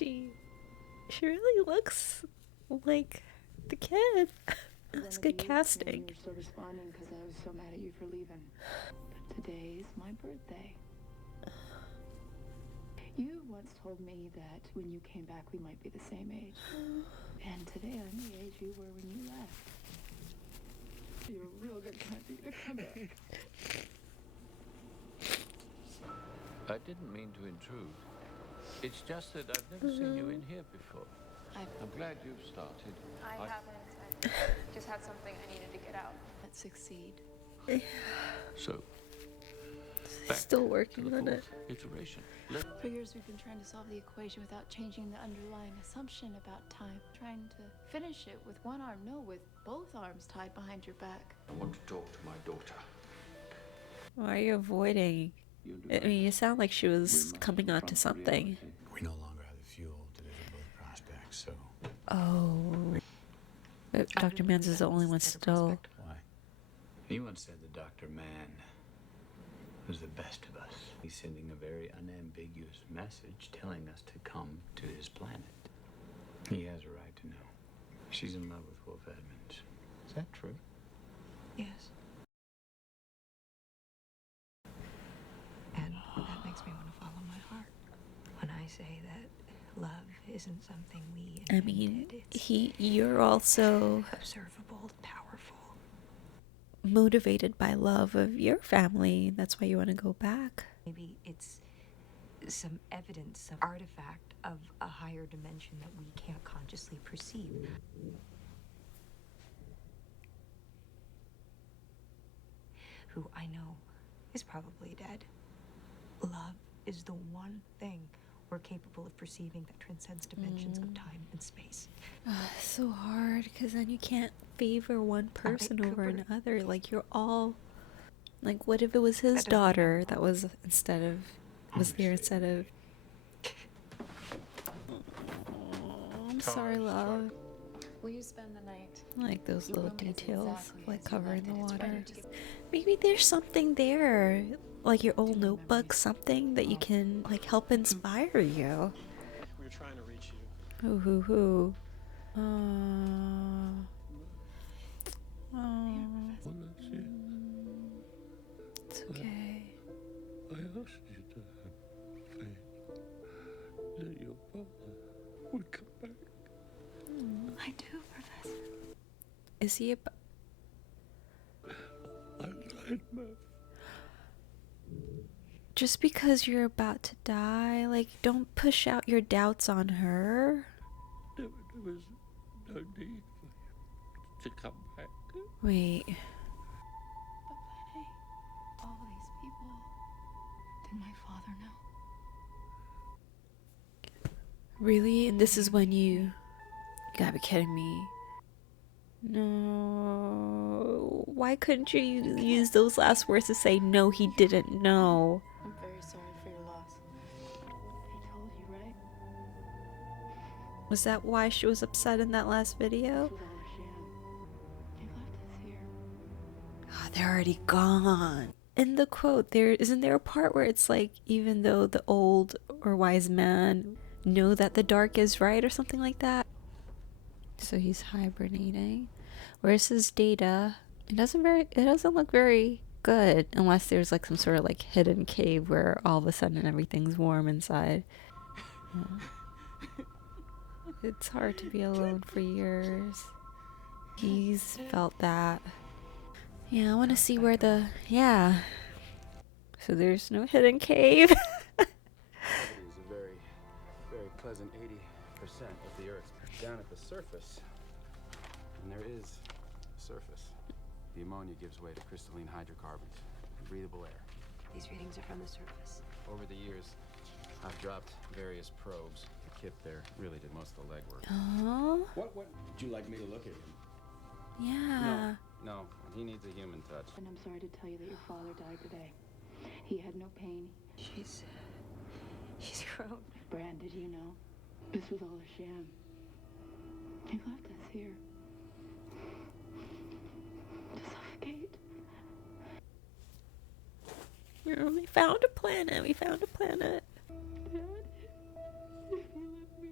She really looks like the kid. That's good casting. You're still responding because I was so mad at you for leaving. But today's my birthday. You once told me that when you came back we might be the same age. And today I'm the age you were when you left. You're a real good country to come back. I didn't mean to intrude. It's just that I've never seen you in here before. I'm glad you've started. I haven't. I just had something I needed to get out. Let's succeed. So, Still working on it. iteration. For years we've been trying to solve the equation without changing the underlying assumption about time. Trying to finish it with one arm, no, with both arms tied behind your back. I want to talk to my daughter. Why are you avoiding? I mean, you sound like she was coming on to something. We no longer have the fuel to visit both prospects, so... Oh. But Dr. Mans is the only one still. Why? He once said that Dr. Mann was the best of us. He's sending a very unambiguous message telling us to come to his planet. He has a right to know. She's in love with Wolf Edmonds. Is that true? Yes. And that makes me want to follow my heart. When I say that love isn't something we I mean, invented, you're also observable, powerful. motivated by love of your family. That's why you want to go back. Maybe it's some evidence, some artifact of a higher dimension that we can't consciously perceive. Who I know is probably dead. Love is the one thing we're capable of perceiving that transcends dimensions of time and space. It's so hard because then you can't favor one person over Cooper. another. Like, you're all like, what if it was his That doesn't daughter matter. that was instead of I'm sorry, love. Will you spend the night? Like those The little room is details, exactly like as you covering left the it. It's water. ready to- Maybe there's something there, like your old notebook, something that you can like help inspire you. We were trying to reach you. Hoo. Well, that's it. It's okay. I asked you to have faith that your father would come back. I do, Professor. Is he I'm glad, Mom. just because you're about to die? Like, don't push out your doubts on her. There was no need for you to come back. Wait, But Lenny, all these people, did my father know? really? And this is when you gotta be kidding me. No. Why couldn't you use those last words to say no, he didn't know? I'm very sorry for your loss. He told you, right? Was that why she was upset in that last video? This was all a sham. He left us here. Oh, they're already gone. In the quote, isn't there a part where it's like, even though the old or wise man know that the dark is right or something like that? So he's hibernating. Where's his data? It doesn't look very good unless there's like some sort of like hidden cave where all of a sudden everything's warm inside. It's hard to be alone for years. He's felt that. Yeah, I want to see where so there's no hidden cave. It is a very, very pleasant 80% of the Earth. Down at the surface, and there is a surface, the ammonia gives way to crystalline hydrocarbons, breathable air. These readings are from the surface. Over the years, I've dropped various probes. The kit there really did most of the legwork. Oh, What would you like me to look at him? yeah. No, he needs a human touch. And I'm sorry to tell you that your father died today. He had no pain. She's grown. Bran, did you know? This was all a sham. He left us here. To suffocate. We found a planet. Dad, if you let me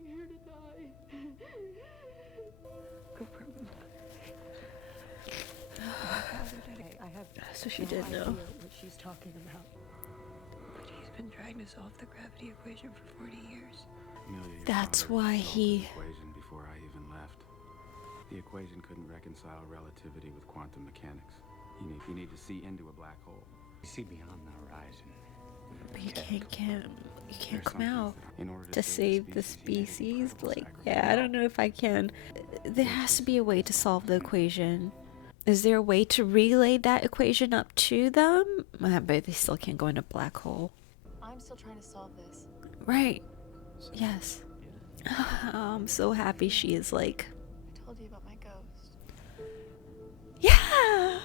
So she no did idea know. what she's talking about. But he's been trying to solve the gravity equation for 40 years. Amelia, your That's father why solved he... the equation before I even left. The equation couldn't reconcile relativity with quantum mechanics. You need to see into a black hole. You see beyond the horizon. But you can't There's come some out things that in order to save the you need species. incredible Like, sacrifice. yeah, I don't know if I can. There has to be a way to solve the equation. Is there a way to relay that equation up to them? But they still can't go in a black hole. I'm still trying to solve this. Right. Yes. I'm so happy she is like... I told you about my ghost. Yeah!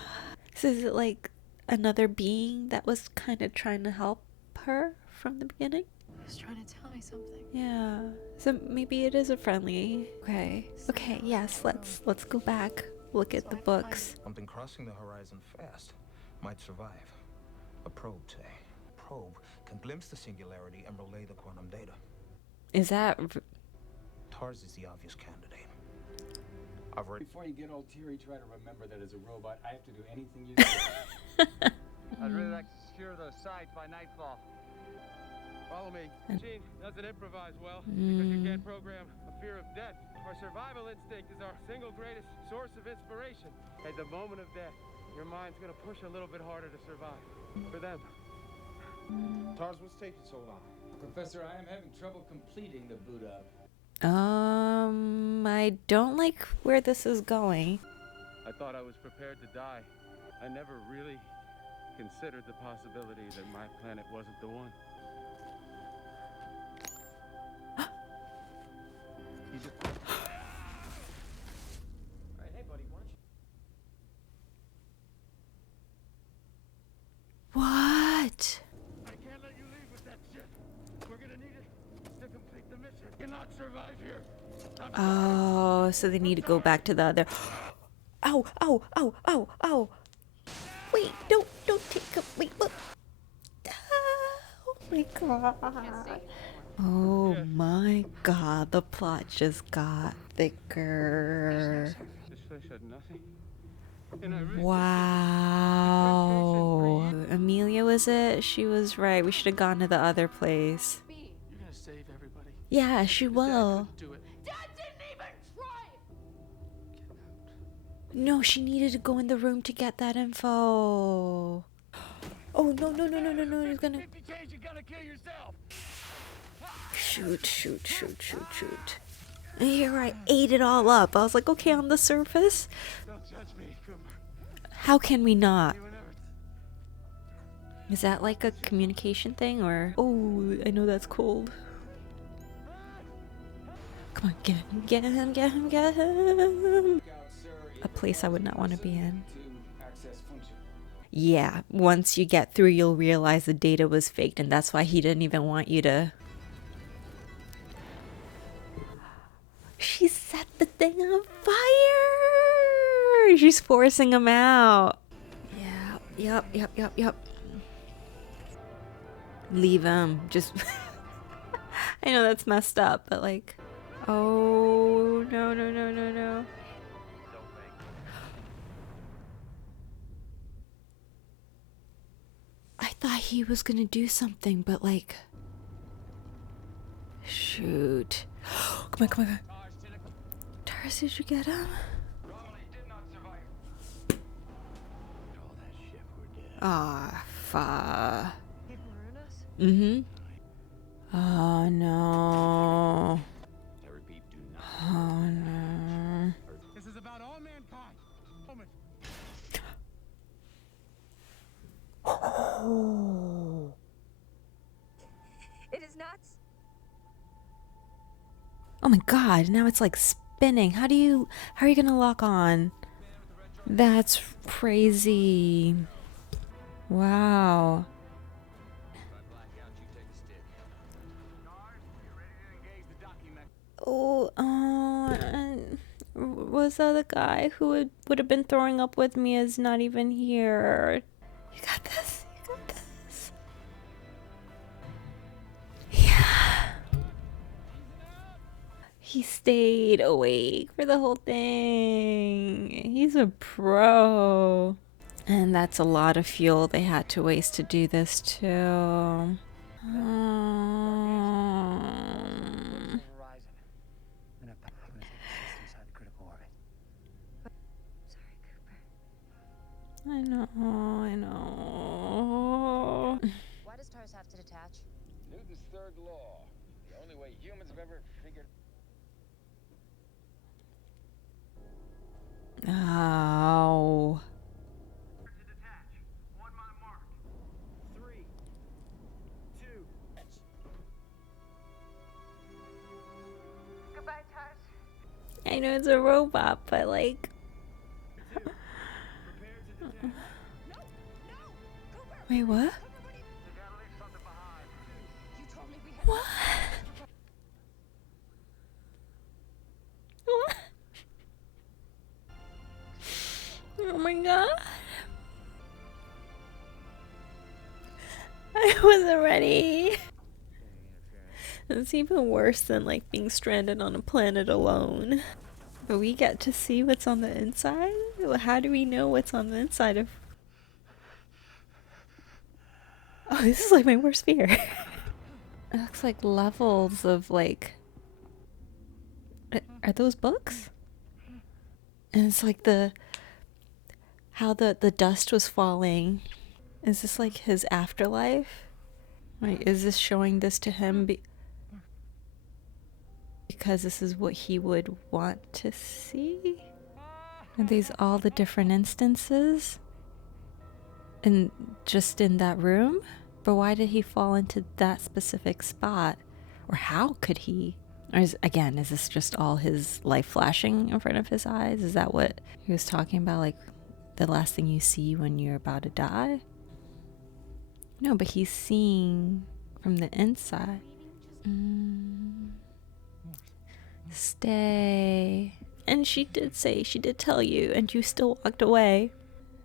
So is it like another being that was kind of trying to help her from the beginning? He was trying to tell me something. Yeah. So maybe it is a friendly... Okay. Okay, yes, let's go back. Look at the books. Something crossing the horizon fast might survive. A probe, say. A probe can glimpse the singularity and relay the quantum data. Is that... TARS is the obvious candidate. I've already... Before you get all teary, try to remember that as a robot, I have to do anything you say. I'd really like to secure those sites by nightfall. Follow me. Gene doesn't improvise well because you can't program a fear of death. Our survival instinct is our single greatest source of inspiration. At the moment of death, your mind's gonna push a little bit harder to survive. For them. TARS, what's taking so long? Professor, I am having trouble completing the boot up. I don't like where this is going. I thought I was prepared to die. I never really considered the possibility that my planet wasn't the one. What? I can't let you leave with that shit. We're gonna need it to complete the mission. You cannot survive here. Oh, so they need to go back to the other... Ow, ow, ow, ow, ow. Wait, don't take a... Wait, look. Oh my god. Oh my god, the plot just got thicker. This place had nothing. And I risked it. Wow. Amelia, was it? She was right. We should have gone to the other place. You're gonna save everybody. Yeah, she will. Do it. Dad didn't even try! No, she needed to go in the room to get that info. Oh, no, he's gonna... You gotta kill yourself. Shoot. And here I ate it all up. I was like, okay, on the surface. Don't judge me, Cooper. How can we not? You were never... Is that like a communication thing or... Oh, I know that's cold. Come on, get him. A place I would not want to be in. Yeah, once you get through, you'll realize the data was faked, and that's why he didn't even want you to... She set the thing on fire! She's forcing him out. Yeah, yep. Leave him. Just... I know that's messed up, but like... Oh, no. I thought he was gonna do something, but like... Shoot. Come on. Taurus, did you get him? Ah, fuck. Oh no. I repeat, do not. Oh no. This is about all mankind. Moment. Oh. It is nuts. Oh my god, now it's like spinning. How are you gonna lock on? That's crazy. Wow. Oh, and was that the guy who would have been throwing up with me is not even here. You got this. Yeah. He stayed awake for the whole thing. He's a pro. And that's a lot of fuel they had to waste to do this too. I know, I know. Why does TARS have to detach? Newton's third law. The only way humans have ever figured. Oh. To detach. On my mark. 3, 2. Goodbye, Tars. I know it's a robot, but like. Wait, what? What? What? Oh my god. I wasn't ready. It's even worse than like being stranded on a planet alone. But we get to see what's on the inside? How do we know what's on the inside of... Oh, this is like my worst fear. It looks like levels of like... Are those books? And it's like how the dust was falling. Is this like his afterlife? Like, is this showing this to him because this is what he would want to see? Are these all the different instances? And just in that room? But why did he fall into that specific spot? Or how could he? Or is this just all his life flashing in front of his eyes? Is that what he was talking about? Like the last thing you see when you're about to die? No, but he's seeing from the inside. Stay. And she did tell you, and you still walked away.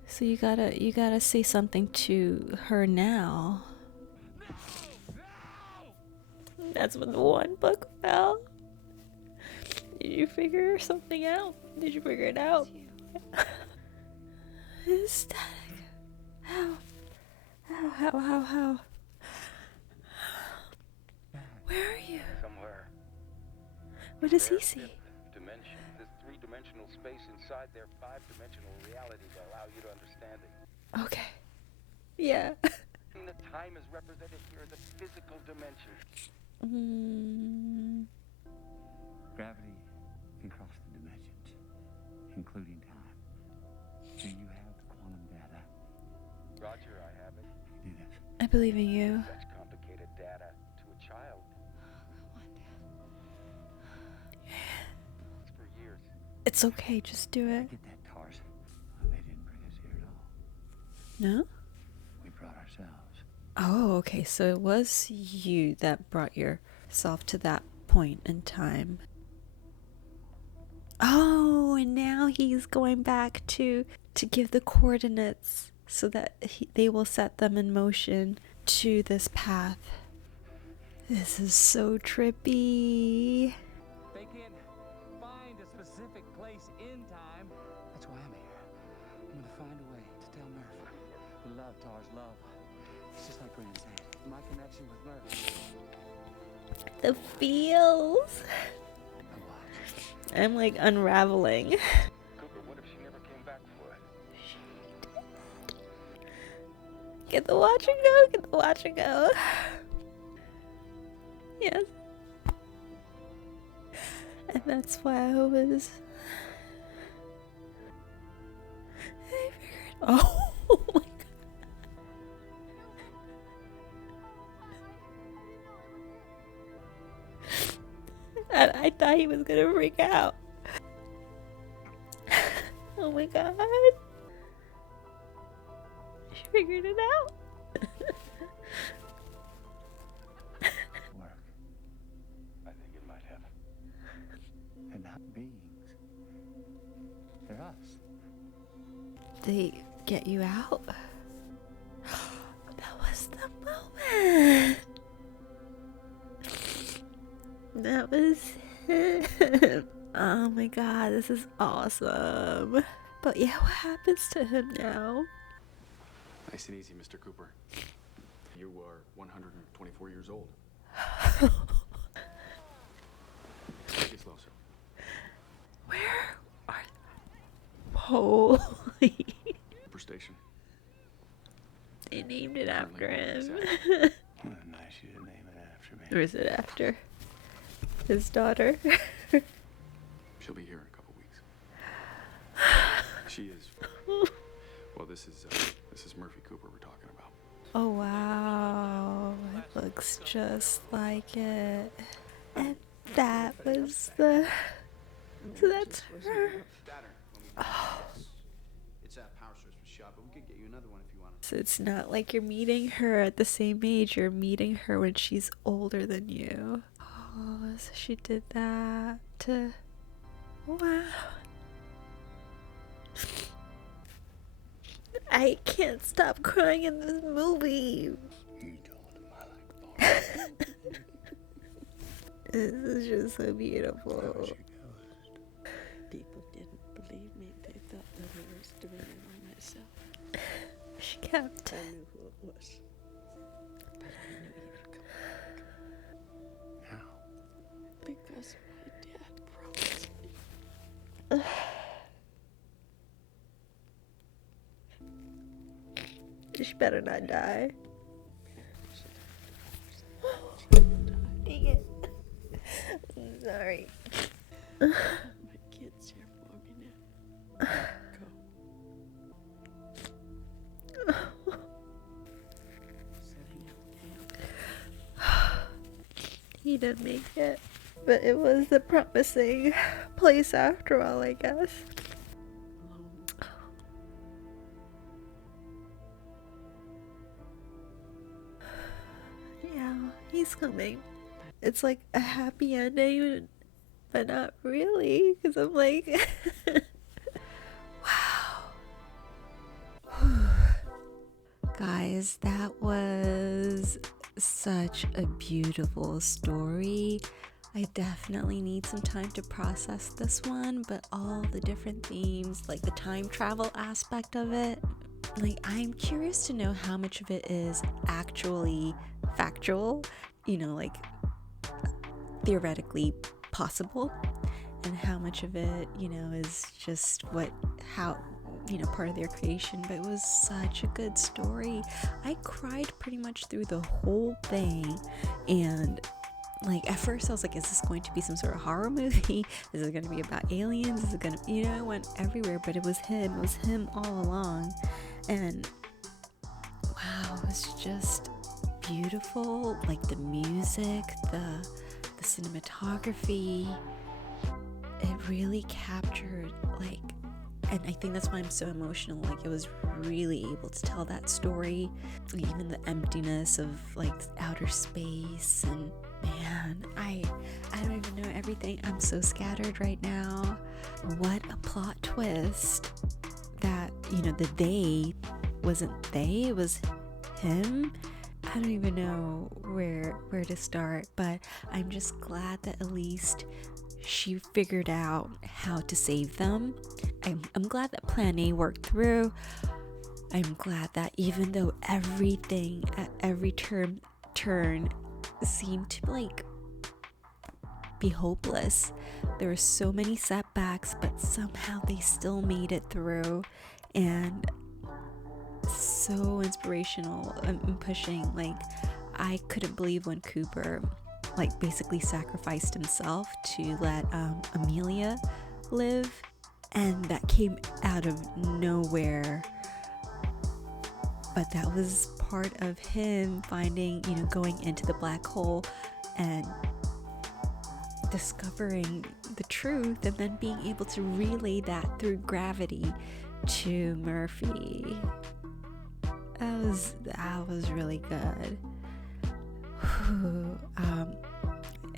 So you gotta say something to her now. That's what the one book fell. Did you figure something out? Did you figure it out? It's static. How? Where are you? Somewhere. What does he see? Dimension. This three-dimensional space inside their five-dimensional reality to allow you to understand it. Okay. Yeah. The time is represented here as a physical dimension. Gravity can cross the dimensions, including time. Do you have the quantum data? Roger, I have it. Do this. I believe in you. Such complicated data to a child. It's for years. It's okay, just do it. Get that, TARS. They didn't bring us here at all. No? We brought ourselves. Oh, okay, so it was you that brought yourself to that point in time. Oh, and now he's going back to give the coordinates so that they will set them in motion to this path. This is so trippy. They can't find a specific place in time. That's why I'm here. I'm gonna find a way to tell Murph. Love, Tars, love. It's just like Brandon said. My connection with Murph. The feels. I'm like unraveling. Cooper, what if she never came back for it? Get the watch and go, get the watch and go. Yes. And that's why I was... I figured... Oh my god. I thought he was gonna freak out. Oh my god. She figured it out. Work. I think it might have. They're not beings. They're us. They get you out? That was the moment. That was him. Oh my god, this is awesome. But yeah, what happens to him now? Nice and easy, Mr. Cooper. You are 124 years old. Take it slow, sir. Where are... Holy... Cooper Station. They named it after him. Nice you to name it after me. Or is it after his daughter? She'll be here in a couple weeks. She is. Well, this is Murphy Cooper we're talking about. Oh wow, it looks just like it. And that was the... So that's her. Oh. It's that power source was shot, but we could get you another one if you want. So it's not like you're meeting her at the same age, you're meeting her when she's older than you. Oh, so she did that to... Wow. I can't stop crying in this movie. This is just so beautiful. People didn't believe me. They thought that I was doing it by myself. She kept... I knew who it was. But I knew he would come back. How? Because my dad promised me. She better not die. Dang it. I'm sorry. My kid's here for me now. Go. Setting up camp. He didn't make it. But it was the promising place after all, I guess. Yeah, he's coming. It's like a happy ending, but not really, because I'm like, wow. Guys, that was such a beautiful story. I definitely need some time to process this one, but all the different themes, like the time travel aspect of it, like I'm curious to know how much of it is actually factual, you know, like theoretically possible, and how much of it, you know, is just how, you know, part of their creation. But it was such a good story. I cried pretty much through the whole thing, and like at first I was like, is this going to be some sort of horror movie? Is it going to be about aliens? Is it going to, you know, it went everywhere, but it was him all along. And wow, it was just beautiful. Like the music, the cinematography, it really captured, like, and I think that's why I'm so emotional. Like it was really able to tell that story, even the emptiness of like outer space. And man, I don't even know everything. I'm so scattered right now. What a plot twist that, you know, the they wasn't they, it was him. I don't even know where to start, but I'm just glad that at least she figured out how to save them. I'm glad that plan A worked through. I'm glad that even though everything at every turn seemed to like be hopeless, there were so many setbacks, but somehow they still made it through. And so inspirational and pushing. Like I couldn't believe when Cooper like basically sacrificed himself to let Amelia live, and that came out of nowhere. But that was part of him finding, you know, going into the black hole and discovering the truth, and then being able to relay that through gravity to Murphy. That was really good.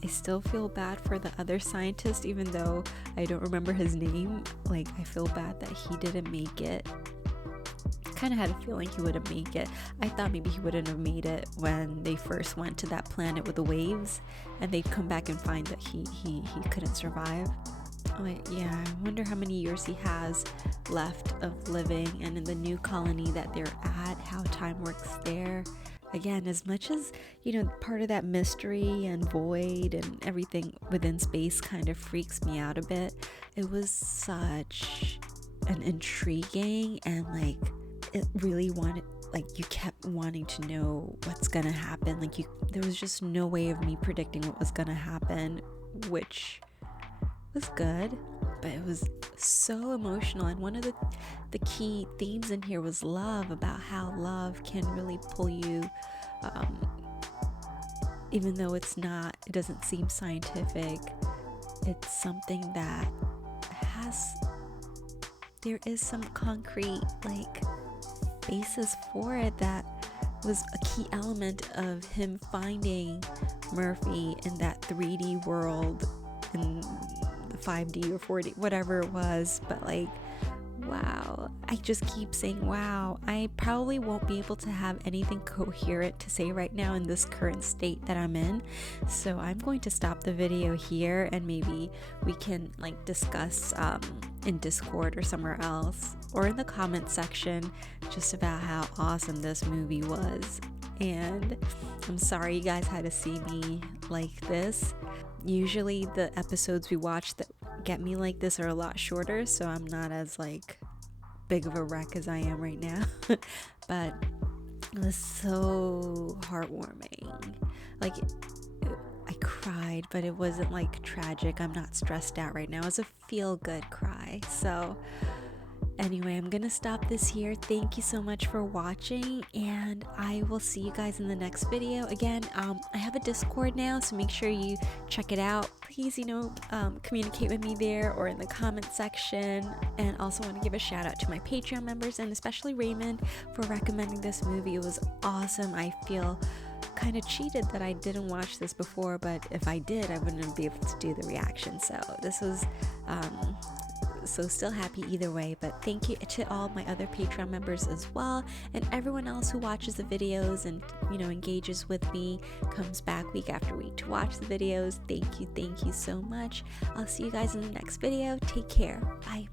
I still feel bad for the other scientist, even though I don't remember his name. Like I feel bad that he didn't make it. Kind of had a feeling he wouldn't make it. I thought maybe he wouldn't have made it when they first went to that planet with the waves, and they'd come back and find that he couldn't survive. like, yeah, I wonder how many years he has left of living, and in the new colony that they're at, how time works there. Again, as much as, you know, part of that mystery and void and everything within space kind of freaks me out a bit, it was such an intriguing, and like it really wanted, like you kept wanting to know what's gonna happen. Like there was just no way of me predicting what was gonna happen, which was good, but it was so emotional. And one of the key themes in here was love, about how love can really pull you, even though it doesn't seem scientific, it's something that there is some concrete like basis for it, that was a key element of him finding Murphy in that 3D world, in the 5D or 4D, whatever it was. But like, wow, I just keep saying wow. I probably won't be able to have anything coherent to say right now in this current state that I'm in, so I'm going to stop the video here, and maybe we can like discuss in Discord or somewhere else, or in the comment section, just about how awesome this movie was. And I'm sorry you guys had to see me like this. Usually the episodes we watch that get me like this are a lot shorter, so I'm not as like big of a wreck as I am right now. But it was so heartwarming. Like I cried, but it wasn't like tragic. I'm not stressed out right now. It was a feel-good cry. So anyway, I'm gonna stop this here. Thank you so much for watching, and I will see you guys in the next video. Again, I have a Discord now, so make sure you check it out. Please, communicate with me there or in the comment section. And also want to give a shout out to my Patreon members, and especially Raymond, for recommending this movie. It was awesome. I feel kind of cheated that I didn't watch this before, but if I did, I wouldn't be able to do the reaction. So this was so still happy either way. But thank you to all my other Patreon members as well, and everyone else who watches the videos and engages with me, comes back week after week to watch the videos. Thank you so much. I'll see you guys in the next video. Take care. Bye.